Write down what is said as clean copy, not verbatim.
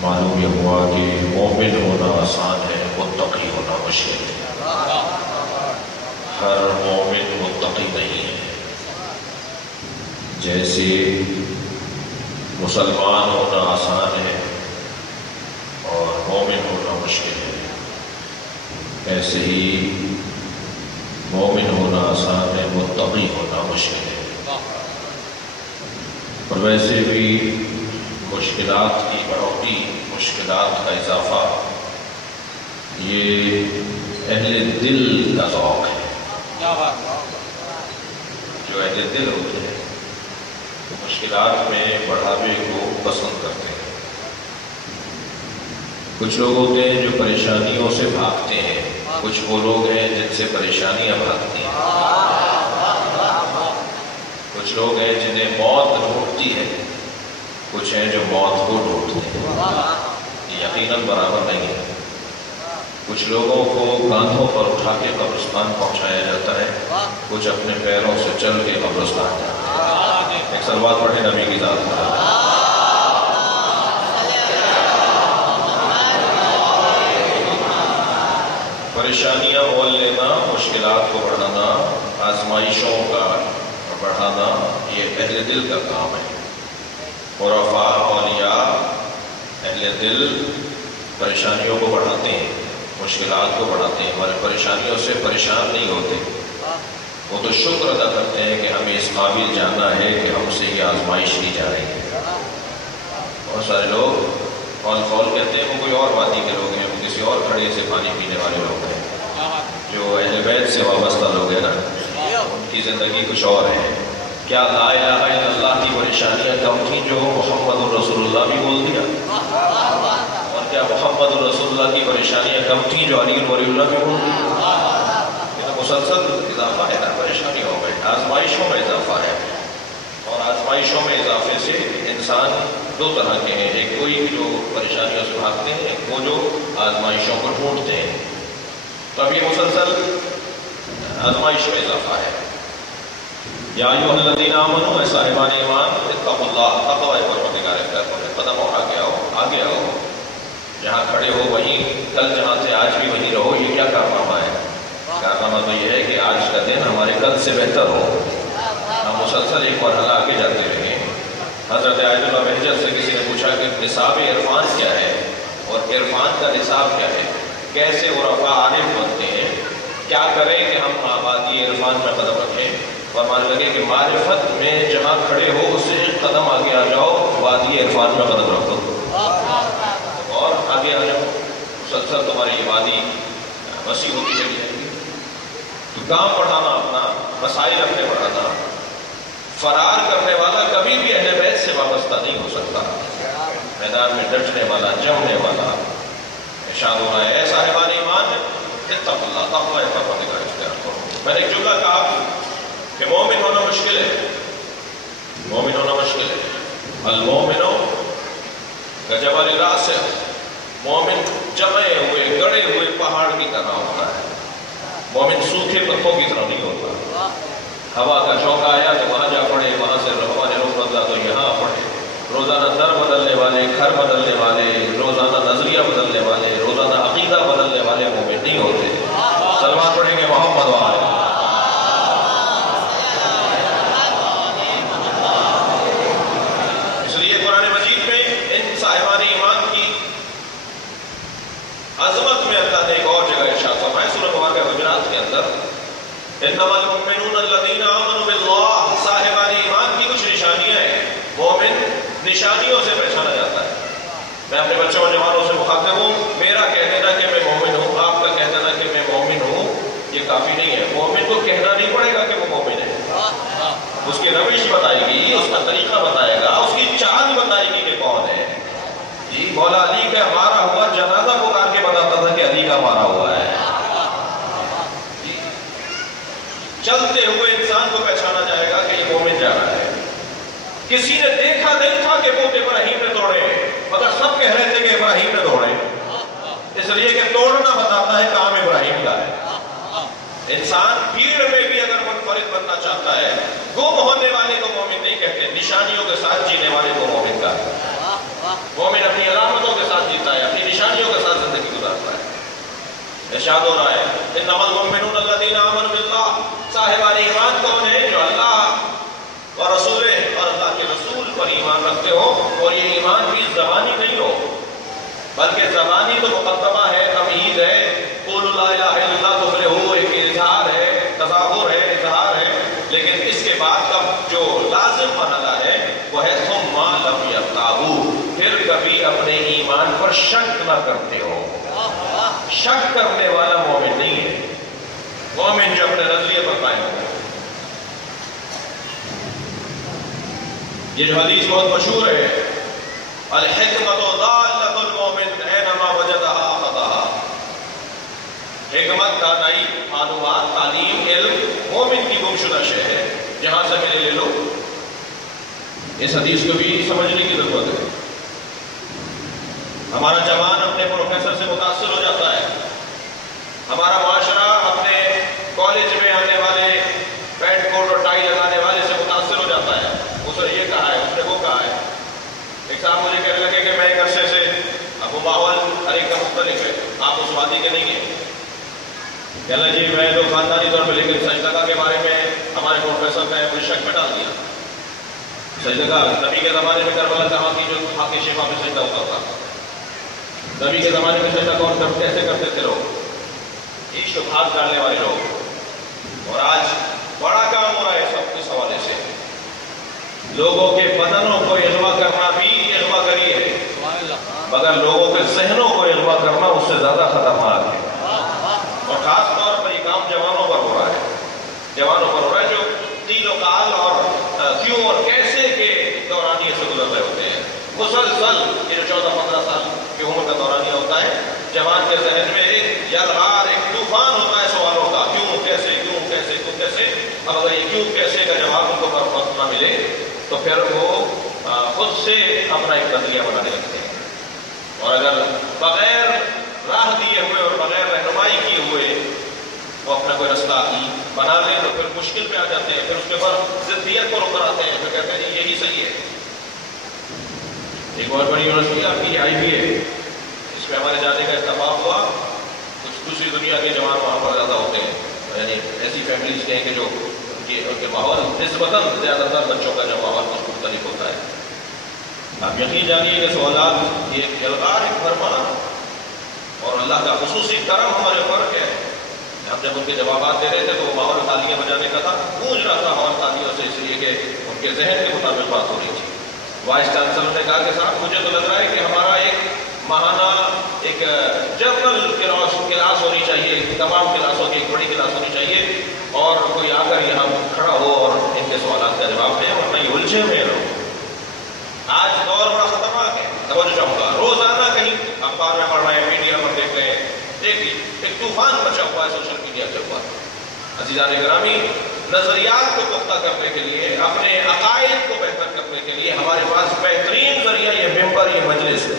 معلوم یہ ہوا کہ مومن ہونا آسان ہے، متقی ہونا مشکل ہے۔ ہر مومن متقی نہیں ہے۔ جیسے مسلمان ہونا آسان ہے اور مومن ہونا مشکل ہے، ایسے ہی مومن ہونا آسان ہے، متقی ہونا مشکل ہے۔ اور ویسے بھی مشکلات کی بڑھوتری، مشکلات کا اضافہ، یہ اہل دل کا ذوق ہے۔ جو اہل دل ہوتے ہیں مشکلات میں بڑھاوے کو پسند کرتے ہیں۔ کچھ لوگ ہوتے ہیں جو پریشانیوں سے بھاگتے ہیں، کچھ وہ لوگ ہیں جن سے پریشانیاں بھاگتی ہیں، کچھ لوگ ہیں جنہیں موت ڈھونڈتی ہے، کچھ ہیں جو موت کو ڈھونڈتے ہیں۔ یہ یقیناً برابر نہیں ہے۔ کچھ لوگوں کو کاندھوں پر اٹھا کے قبرستان پہنچایا جاتا ہے، کچھ اپنے پیروں سے چل کے قبرستان جاتے ہیں۔ ایک صلوات پڑھیں نبی کی ذات پر۔ پریشانیاں مول لینا، مشکلات کو بڑھانا، آزمائشوں کا بڑھانا، یہ اہل دل کا کام ہے۔ عرفاء، اولیاء، اہل دل پریشانیوں کو بڑھاتے ہیں، مشکلات کو بڑھاتے ہیں، ہمارے پریشانیوں سے پریشان نہیں ہوتے۔ وہ تو شکر ادا کرتے ہیں کہ ہمیں اس قابل جاننا ہے کہ ہم سے یہ آزمائش کی جا رہی ہے۔ بہت سارے لوگ قول کہتے ہیں وہ کوئی اور وادی کے لوگ ہیں، وہ کسی اور کھڑے سے پانی پینے والے لوگ ہیں۔ جو اہل بیت سے وابستہ لوگ ہیں نا، ان کی زندگی کچھ اور ہے۔ کیا لا الہ الا اللہ کی پریشانیاں کم تھیں جو محمد الرسول اللہ بھی بول دیا؟ اور کیا محمد الرسول اللہ کی پریشانیاں کم تھیں جو علی ولی اللہ بھی بول دیا؟ یہ تو مسلسل اضافہ ہے نا، پریشانیوں میں، آزمائشوں میں اضافہ ہے۔ اور آزمائشوں میں اضافے سے انسان دو طرح کے ہیں، ایک کوئی جو پریشانیوں سے بھاگتے ہیں، ایک وہ جو آزمائشوں کو ڈھونڈتے ہیں۔ تو اب یہ مسلسل آزمائش میں اضافہ ہے۔ یا ایھا الذین آمنوا، اے صاحبان ایمان، اتقوا اللہ، تقوی پروردگار پر قدم آگے آؤ، جہاں کھڑے ہو وہیں، کل جہاں تھے آج بھی وہیں رہو۔ یہ کیا کارنامہ ہے؟ کارنامہ تو یہ ہے کہ آج کا دن ہمارے کل سے بہتر ہو، ہم مسلسل ایک مرحلہ آگے جاتے رہیں۔ حضرت آیت اللہ بہجت سے کسی نے پوچھا کہ نصاب عرفان کیا ہے اور عرفان کا نصاب کیا ہے، کیسے عرفاء عارف بنتے ہیں، کیا کریں کہ ہم آبادی عرفان میں قدم رکھیں؟ فرمانے لگے کہ معرفت میں جہاں کھڑے ہو اس سے ایک قدم آگے آ جاؤ، وادی عرفان میں قدم رکھو اور آگے آ جاؤ، مسلسل تمہاری یہ وادی وسیع ہوتی چلی جائے گی۔ تو کام بڑھانا، اپنا مسائل اپنے بڑھانا، فرار کرنے والا کبھی بھی اہل بیت سے وابستہ نہیں ہو سکتا، میدان میں ڈٹنے والا، جمنے والا۔ ارشاد ہو رہا ہے، اے صاحبان ایمان، اتقوا اللہ، تقوی پروردگار اختیار کرو۔ میں نے ایک جملہ کہا کہ مومن ہونا مشکل ہے، مومن ہونا مشکل ہے۔ المومن کجبل راسخ، مومن جمے ہوئے، گڑے ہوئے پہاڑ کی طرح ہوتا ہے، مومن سوکھے پتوں کی طرح نہیں ہوتا۔ ہوا کا شوق آیا کہ وہاں جا پڑے، وہاں سے ہوا نے رخ بدلا تو یہاں پڑے۔ روزانہ در بدلنے والے، گھر بدلنے والے، روزانہ نظریہ بدلنے والے، روزانہ عقیدہ بدلنے والے مومن نہیں ہوتے۔ سلوات پڑھیں گے محمد وآلہ۔ اس لیے قرآن مجید میں ان صاحبان ایمان کی عظمت میں اللہ نے ایک اور جگہ ارشاد فرمایا، سورہ مبارکہ حجرات کے اندر، انما المؤمنون الذین آمنوا باللہ، صاحبان ایمان کی کچھ نشانیاں ہیں۔ مومن نشانیوں سے پہچانا جاتا ہے۔ میں اپنے بچوں اور جوانوں سے مخاطب ہوں، میرا کہہ دینا کہ میں مومن ہوں، آپ کا کہہ دینا کہ میں مومن ہوں، یہ کافی نہیں ہے۔ مومن کو کہنا نہیں پڑے گا کہ وہ مومن ہے، اس کی روش بتائے گی، اس کا طریقہ بتائے گا، اس کی چال بتائے گی کہ کون ہے۔ جی مولا علی کا مارا ہوا جنازہ پکار کے بتاتا تھا کہ علی کا مارا ہوا ہے۔ چلتے ہوئے انسان کو پہچانا جائے گا کہ یہ مومن جا رہا ہے۔ کسی نے دیکھا نہیں تھا کہ وہ ابراہیم نے توڑے، مگر سب کہہ رہے تھے کہ ابراہیم نے توڑے، اس لیے کہ توڑنا بتاتا ہے کام ابراہیم کا ہے۔ انسان بھیڑ میں بھی اگر منفرد بننا چاہتا ہے، گم ہونے والے کو مومن نہیں کہتے، نشانیوں کے ساتھ جینے والے کو مومن کہتے ہیں۔ مومن اپنی علامتوں کے ساتھ ارشاد ہو رہا ہے انما المؤمنون الذین آمنوا باللہ، صاحبان ایمان کون ہے؟ جو اللہ اور رسول اور اللہ کے رسول پر ایمان رکھتے ہو، اور یہ ایمان بھی زبانی نہیں ہو بلکہ زبانی تو مقدمہ ہے، تمہید ہے، قولوا لا الہ الا اللہ تفلحوا، ایک اظہار ہے، تظاہر ہے، اظہار ہے، لیکن اس کے بعد کا جو لازم مرحلہ ہے وہ ہے ثم لم یرتابوا، پھر کبھی اپنے ایمان پر شک نہ کرتے ہو۔ شک کرنے والا مومن نہیں ہے، مومن جو اپنے نظریے پر قائم ہے۔ یہ جو حدیث بہت مشہور ہے، الحکمت ضالۃ المومن اینما وجدہا اخذہا، حکمت، دانائی، معلومات، تعلیم، علم مومن کی گمشدہ شے ہے، جہاں سے ملے لے لو۔ اس حدیث کو بھی سمجھنے کی ضرورت ہے۔ ہمارا جوان اپنے پروفیسر سے متاثر ہو جاتا ہے، ہمارا معاشرہ اپنے کالج میں آنے والے پیٹ کوٹ اور ٹائی لگانے والے سے متاثر ہو جاتا ہے، اس نے یہ کہا ہے، اس نے وہ کہا ہے۔ ایک صاحب مجھے کہنے لگے کہ میں ایک عرصے سے، اب وہ ماحول ہر ایک کا مختلف ہے، آپ اس وادی کے نہیں ہیں، کہنا جی میں تو خاندانی طور پہ، لیکن سجدہ کے بارے میں ہمارے پروفیسر نے مجھے شک میں ڈال دیا۔ سجدہ نبی کے زمانے میں کربلا کہاں کی جو خاک شفا میں سجدہ ہوتا تھا، نبی کے زمانے میں سجدہ کون کیسے کرتے تھے لوگ؟ یہ شبہات ڈالنے والے لوگ، اور آج بڑا کام ہو رہا ہے سب اس حوالے سے، لوگوں کے بدنوں کو اغوا کرنا بھی اغوا کری ہے، مگر لوگوں کے ذہنوں کو اغوا کرنا اس سے زیادہ خطرناک ہے، اور خاص طور پر یہ کام جوانوں پر ہو رہا ہے، جوانوں پر ہو رہا ہے جو تیل و کال اور کیوں اور کیسے کے دورانیے سے گزر رہے ہوتے ہیں۔ مسلسل یہ جو 14-15 سال کی عمر کا دورانیہ ہوتا ہے، جوان کے ذہن میں ایک یلغار، ایک طوفان ہوتا ہے سوالوں کا، کیوں کیسے کیوں کیسے کیوں کیسے۔ اب اگر یہ کیوں کیسے کا جواب ان کو پر وقت نہ ملے تو پھر وہ خود سے اپنا ایک نظریہ بنانے لگتے ہیں، اور اگر بغیر راہ دیے ہوئے اور بغیر رہنمائی کیے ہوئے وہ اپنا کوئی رستہ بنا لیں تو پھر مشکل میں آ جاتے ہیں، پھر اس کے اوپر ضدیت پر اتر آتے ہیں، پھر کہتے ہیں یہی صحیح ہے۔ ایک بہت بڑی یونیورسٹی آپ کی آئی بھی ہے، اس میں ہمارے جانے کا اتفاق ہوا، کچھ دوسری دنیا کے جوان وہاں پر زیادہ ہوتے ہیں، یعنی ایسی فیملیز کے ہیں کہ جو ان کے ماحول نسبتاً زیادہ تر بچوں کا جو ماحول کچھ مختلف ہوتا ہے۔ آپ یقین جانیے کہ سوالات یہ یلغار، ایک فرمان اور اللہ کا خصوصی کرم ہمارے اوپر ہے۔ ہم جب ان کے جوابات دے رہے تھے تو وہ ماحول تالیاں بجانے کا تھا، گونج رہا تھا ماحول تالیوں سے، اس لیے کہ ان کے ذہن کے مطابق بات ہو رہی تھی۔ وائس چانسلر نے کہا کہ صاحب مجھے تو لگ رہا ہے کہ ہمارا ایک ماہانہ ایک جنرل کلاس ہونی چاہیے، تمام کلاسوں کی ایک بڑی کلاس ہونی چاہیے، اور کوئی آ کر یہاں کھڑا ہو اور ان کے سوالات کا جواب دے، ورنہ یہ الجھے ہوئے لوگ۔ آج دور بڑا خطرناک ہے، توجہ چاہوں گا، روزانہ کہیں اخبار میں پڑھ رہے ہیں، میڈیا پر دیکھ رہے ہیں، ایک طوفان مچا ہوا ہے سوشل میڈیا کے اوپر۔ عزیزان گرامی، نظریات کو پختہ کرنے کے لیے، اپنے عقائد کو بہتر کرنے کے لیے ہمارے پاس بہترین ذریعہ یہ ممبر، یہ مجلس ہے۔